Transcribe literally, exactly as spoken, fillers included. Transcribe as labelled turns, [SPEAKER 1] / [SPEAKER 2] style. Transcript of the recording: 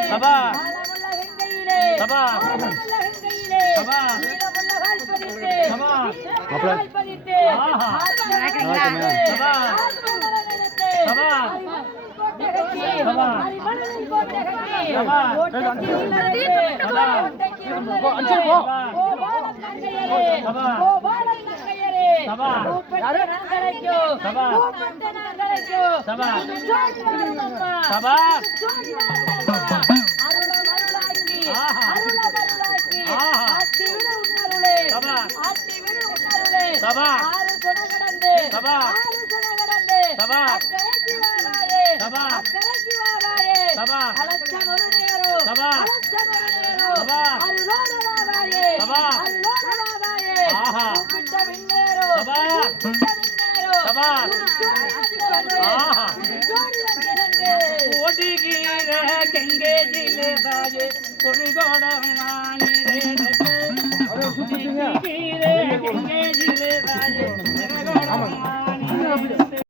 [SPEAKER 1] சபா
[SPEAKER 2] ஆலமுள்ள வெங்கையிலே
[SPEAKER 1] சபா
[SPEAKER 2] ஆலமுள்ள வெங்கையிலே
[SPEAKER 1] சபா
[SPEAKER 2] நீலமுள்ள கால் பதித்து
[SPEAKER 1] சபா
[SPEAKER 2] கால் பதித்து
[SPEAKER 1] ஆஹா
[SPEAKER 2] ஆத்மனே
[SPEAKER 1] சபா
[SPEAKER 2] ஆத்மனே நினைத்து
[SPEAKER 1] சபா
[SPEAKER 2] கோட்டை கட்டி
[SPEAKER 1] சபா
[SPEAKER 2] மனதில் கோட்டை கட்டி
[SPEAKER 1] சபா
[SPEAKER 2] கோட்டைக்கு உள்ளது
[SPEAKER 1] சபா
[SPEAKER 2] கோட்டைக்கு உள்ளது
[SPEAKER 1] அஞ்சு போ
[SPEAKER 2] ஓ பாலன் நங்கையரே
[SPEAKER 1] சபா
[SPEAKER 2] ஓ பாலன் நங்கையரே
[SPEAKER 1] சபா
[SPEAKER 2] கூப்பிட்டு நான் கிடைக்கும்
[SPEAKER 1] சபா
[SPEAKER 2] கூப்பிட்டு நான் கிடைக்கும்
[SPEAKER 1] சபா
[SPEAKER 2] ஜோதி வரணும்மா
[SPEAKER 1] சபா
[SPEAKER 2] ஜோதி வரணும்மா அருளம் அருளாக்கி
[SPEAKER 1] ஆஹா
[SPEAKER 2] அருளம் அருளாக்கி
[SPEAKER 1] ஆஹா
[SPEAKER 2] ஆட்டி விடு உன்னருளே
[SPEAKER 1] சபா
[SPEAKER 2] ஆட்டி விடு உன்னருளே
[SPEAKER 1] சபா
[SPEAKER 2] ஆறு குண கடந்து
[SPEAKER 1] சபா
[SPEAKER 2] ஆறு குண கடந்து
[SPEAKER 1] சபா
[SPEAKER 2] அக்கரைக்கு வாவாயே
[SPEAKER 1] சபா
[SPEAKER 2] அக்கரைக்கு வாவாயே
[SPEAKER 1] சபா
[SPEAKER 2] அலட்சம் ஒரு நேரம்
[SPEAKER 1] சபா
[SPEAKER 2] அலட்சம் ஒரு நேரம்
[SPEAKER 1] சபா
[SPEAKER 2] அருளோட வாவாயே
[SPEAKER 1] சபா
[SPEAKER 2] அருளோட வாவாயே
[SPEAKER 1] ஆஹா
[SPEAKER 2] கூப்பிட்ட விண்ணேரம்
[SPEAKER 1] சபா
[SPEAKER 2] கூப்பிட்ட விண்ணேரம்
[SPEAKER 1] சபா ஆஹா
[SPEAKER 2] ஜோடி வந்திருந்து
[SPEAKER 1] ஓடுகிற கெங்கேஜிலே ராஜே ஒரு கோடம் வானிரே ஓடுகிற கெங்கேஜிலே ராஜே ஒரு கோடம் வானிரே